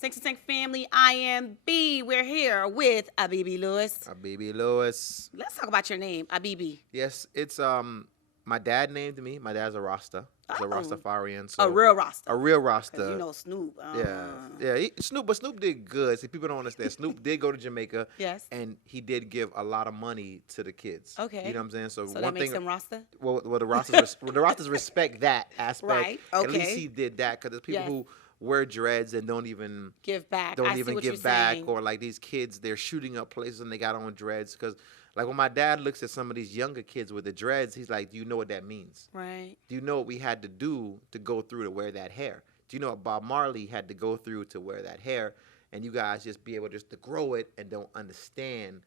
seg2 family, I am B. We're here with ABEBE Lewis. ABEBE Lewis. Let's talk about your name, ABEBE. Yes, it's my dad named me. My dad's a Rasta. He's a Rastafarian. So A real Rasta. A real Rasta. You know Snoop. Yeah. Snoop did good. See, people don't understand. Snoop did go to Jamaica. Yes. And he did give a lot of money to the kids. Okay. You know what I'm saying? So one that makes thing, him Rasta? Well, the Rastas respect that aspect. Right. Okay. At least he did that because there's people who wear dreads and don't even give back. Give back, or like these kids, they're shooting up places and they got on dreads. Because like when my dad looks at some of these younger kids with the dreads, he's like, do you know what that means? Right. Do you know what we had to do to go through to wear that hair? Do you know what Bob Marley had to go through to wear that hair? And you guys just be able just to grow it and don't understand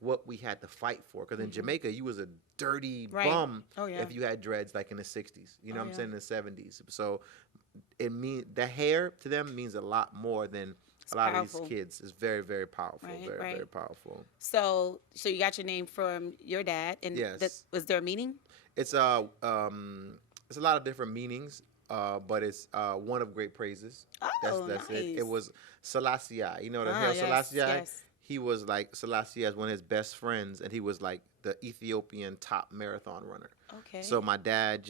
what we had to fight for. Because in Jamaica, you was a dirty bum if you had dreads like in the 60s. You know what I'm saying? In the 70s. So the hair to them means a lot more than a lot of these kids. It's very, very powerful. Very powerful. So you got your name from your dad, and was there a meaning? It's a lot of different meanings, but it's one of great praises. Oh, that's nice. it. It was Selassie. You know the hell Selassie? Yes. He was like Selassie as one of his best friends, and he was like the Ethiopian top marathon runner. Okay. So my dad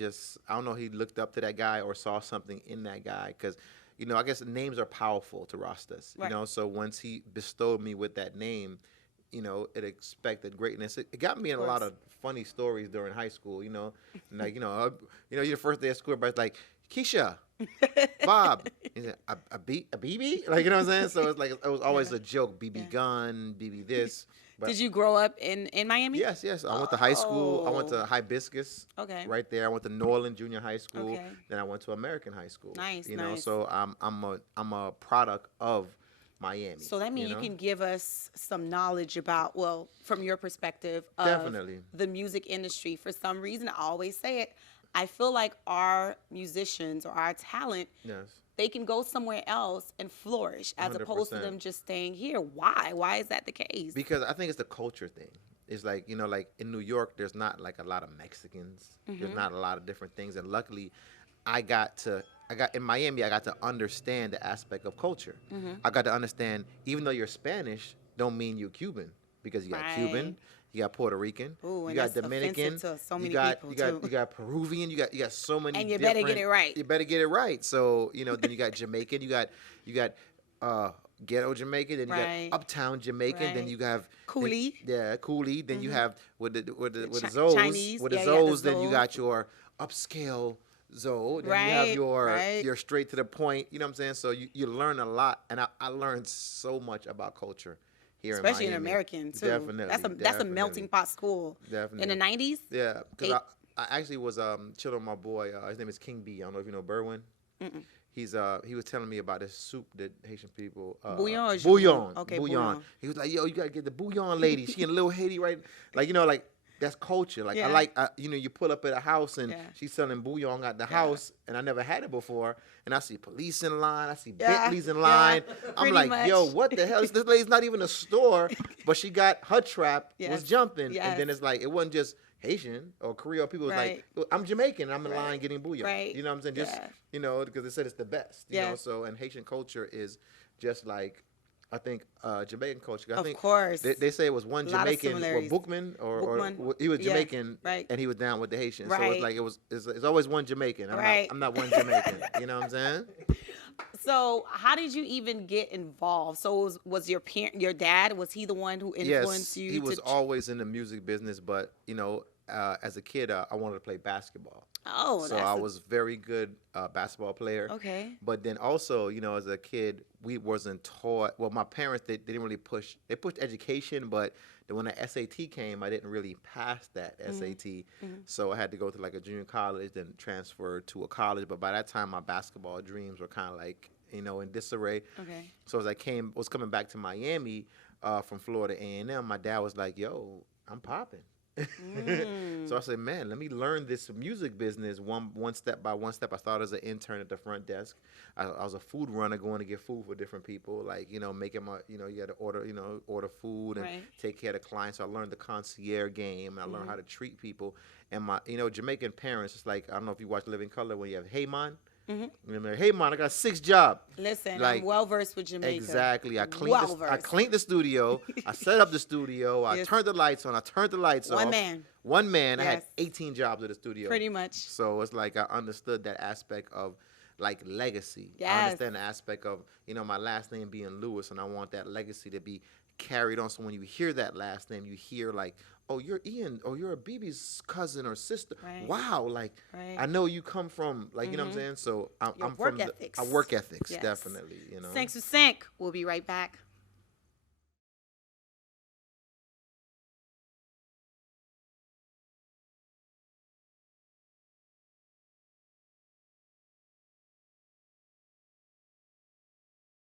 I don't know, he looked up to that guy or saw something in that guy because, you know, I guess names are powerful to Rastas, you know. So once he bestowed me with that name, you know, it expected greatness. It got me in a lot of funny stories during high school, you know. Like, your first day of school, everybody's like, Keisha, Bob, he said, a BB? Like, you know what I'm saying? So it's like, it was always a joke, BB gun, BB this. But did you grow up in Miami? Yes. I went to high school. I went to Hibiscus. Okay. Right there. I went to Norland Junior High School. Okay. Then I went to American High School. Nice. You know, so I'm a product of Miami. So that means you can give us some knowledge about, well, from your perspective of the music industry. For some reason, I always say it, I feel like our musicians or our talent, they can go somewhere else and flourish as 100%. Opposed to them just staying here. Why? Why is that the case? Because I think it's the culture thing. It's like, you know, like in New York, there's not like a lot of Mexicans. There's not a lot of different things. And luckily, in Miami, I got to understand the aspect of culture. I got to understand, even though you're Spanish, don't mean you're Cuban. Because you got Cuban, you got Puerto Rican, you got Dominican, you got Peruvian, you got so many. And you better get it right. You better get it right. So, you know, then you got Jamaican, you got ghetto Jamaican, then you got uptown Jamaican, then you have Coolie. Coolie. Then you have with the Chinese, Zoes, then you got your upscale Zoe. Then you have your straight to the point. You know what I'm saying? So you learn a lot, and I learned so much about culture. Especially in American too. Definitely. That's a melting pot school. Definitely. In the 90s? Yeah. Because I actually was chilling with my boy. His name is King B. I don't know if you know Berwin. He was telling me about this soup that Haitian people bouillon. Okay, bouillon. He was like, yo, you gotta get the bouillon lady. She in Little Haiti, right? Like, you know, like that's culture. Like I like, you know, you pull up at a house and she's selling bouillon at the house, and I never had it before. And I see police in line, I see Bentleys in line. I'm like, yo, what the hell? This lady's not even a store, but she got her trap was jumping, and then it's like it wasn't just Haitian or Creole. People was like, I'm Jamaican, and I'm in line getting bouillon. You know what I'm saying? Just you know, because they said it's the best. You know, so and Haitian culture is just like. I think Jamaican culture. I think they say it was one Jamaican, Bookman, or he was Jamaican, and he was down with the Haitians. So it's like it's always one Jamaican. I'm not one Jamaican. You know what I'm saying? So how did you even get involved? So was your dad? Was he the one who influenced you? Yes, he was always in the music business, but you know, as a kid, I wanted to play basketball. Oh, so I was very good basketball player. Okay. But then also, you know, as a kid, we wasn't taught. Well, my parents they didn't really push. They pushed education, but then when the SAT came, I didn't really pass that SAT. So I had to go to like a junior college, then transfer to a college. But by that time, my basketball dreams were kind of like, you know, in disarray. Okay. So as I was coming back to Miami from Florida A&M, my dad was like, "Yo, I'm popping." So I said, man, let me learn this music business one step by one step. I started as an intern at the front desk. I was a food runner going to get food for different people, like, you know, making my, you know, you had to order food and take care of the clients. So I learned the concierge game, and I learned how to treat people. And my, you know, Jamaican parents, it's like, I don't know if you watch Living Color when you have Hey Man. Mm-hmm. Hey, man, I got 6 jobs. Listen, like, I'm well versed with Jamaica. Exactly. I cleaned the studio. I set up the studio. I turned the lights on. I turned the lights off. One man. Yes. I had 18 jobs at the studio. Pretty much. So it's like I understood that aspect of like legacy. Yes. I understand the aspect of, you know, my last name being Lewis, and I want that legacy to be carried on. So when you hear that last name, you hear like, oh, you're Ian, or you're ABEBE's cousin or sister. Right. Wow, like I know you come from, like, you know what I'm saying? So I'm work from ethics. Work ethics, yes. Definitely, you know. Seg2. We'll be right back.